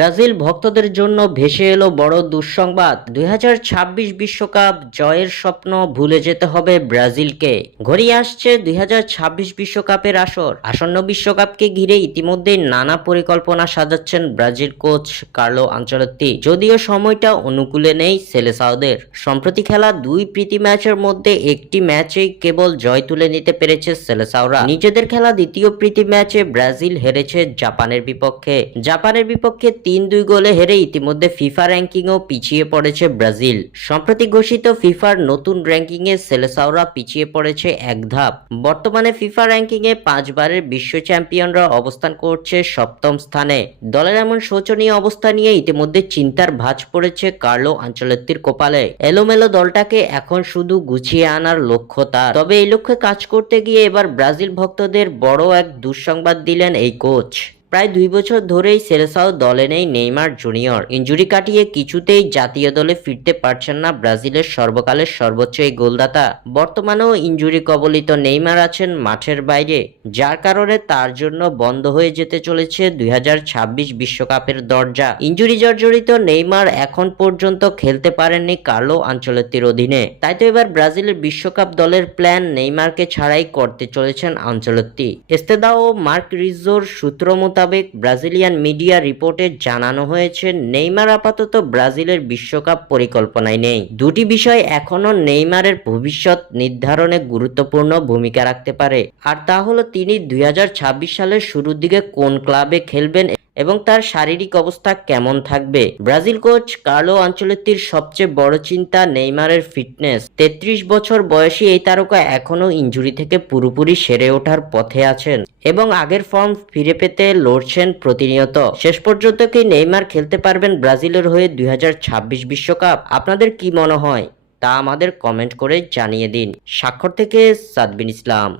Brazil ভক্তদের জন্য ভেসে এলো বড় দুঃসংবাদ। দুই বিশ্বকাপ জয়ের স্বপ্ন ভুলে যেতে হবে ব্রাজিলকে। ঘড়িয়ে আসছে দুই বিশ্বকাপের আসর। আসন্ন বিশ্বকাপকে ঘিরে ইতিমধ্যেই নানা পরিকল্পনা সাজাচ্ছেন ব্রাজিল কোচ কার্লো আঞ্চলত্তি। যদিও সময়টা অনুকূলে নেই সেলেসাওদের। সম্প্রতি খেলা দুই প্রীতি ম্যাচের মধ্যে একটি ম্যাচেই কেবল জয় তুলে নিতে পেরেছে সেলেসাওরা। নিজেদের খেলা দ্বিতীয় প্রীতি ম্যাচে ব্রাজিল হেরেছে জাপানের বিপক্ষে। জাপানের বিপক্ষে তিন দুই গোলে হেরে ইতিমধ্যে ফিফা র্যাঙ্কিংও পিছিয়ে পড়েছে ব্রাজিল। সম্প্রতি ঘোষিত ফিফার নতুন র্যাঙ্কিংয়ে সেলেসাওরা পিছিয়ে পড়েছে এক ধাপ। বর্তমানে ফিফা র্যাঙ্কিংয়ে পাঁচবারের বিশ্ব চ্যাম্পিয়নরা অবস্থান করছে সপ্তম স্থানে। দলের এমন শোচনীয় অবস্থা নিয়ে ইতিমধ্যে চিন্তার ভাঁজ পড়েছে কার্লো আঞ্চলত্তির কপালে। এলোমেলো দলটাকে এখন শুধু গুছিয়ে আনার লক্ষ্য তার। তবে এই লক্ষ্যে কাজ করতে গিয়ে এবার ব্রাজিল ভক্তদের বড় এক দুঃসংবাদ দিলেন এই কোচ। প্রায় দুই বছর ধরেই সেলেসাও দলে নেই নেইমার জুনিয়র। ইঞ্জুরি কাটিয়ে কিছুতেই জাতীয় দলে ফিরতে পারছেন না ব্রাজিলের সর্বকালের সর্বোচ্চ এই গোলদাতা। বর্তমানেও ইঞ্জুরি কবলিত নেইমার আছেন মাঠের বাইরে, যার কারণে তার জন্য বন্ধ হয়ে যেতে চলেছে দুই বিশ্বকাপের দরজা। ইঞ্জুরি জর্জরিত নেইমার এখন পর্যন্ত খেলতে পারেননি কার্লো আঞ্চলত্তির অধীনে। তাই তো এবার ব্রাজিলের বিশ্বকাপ দলের প্ল্যান নেইমারকে ছাড়াই করতে চলেছেন আঞ্চলত্তি। এস্তেদা ও মার্ক রিজোর সূত্র মোতাবেক ব্রাজিলিয়ান মিডিয়া রিপোর্টে জানানো হয়েছে, নেইমার আপাতত ব্রাজিলের বিশ্বকাপ পরিকল্পনায় নেই। দুটি বিষয় এখনও নেইমারের ভবিষ্যৎ নির্ধারণে গুরুত্বপূর্ণ ভূমিকা রাখতে পারে। আর তা হলো তিনি দুই হাজার ছাব্বিশ সালের শুরুর দিকে কোন ক্লাবে খেলবেন এবং তার শারীরিক অবস্থা কেমন থাকবে? ব্রাজিল কোচ কার্লো আঞ্চলত্তির সবচেয়ে বড় চিন্তা নেইমারের ফিটনেস। তেত্রিশ বছর বয়সী এই তারকা এখনও ইঞ্জুরি থেকে পুরোপুরি সেরে ওঠার পথে আছেন এবং আগের ফর্ম ফিরে পেতে লড়ছেন প্রতিনিয়ত। শেষ পর্যন্ত কি নেইমার খেলতে পারবেন ব্রাজিলের হয়ে দুই বিশ্বকাপ? আপনাদের কি মনে হয়? তা আমাদের কমেন্ট করে জানিয়ে দিন। স্বাক্ষর থেকে সাদবিন ইসলাম।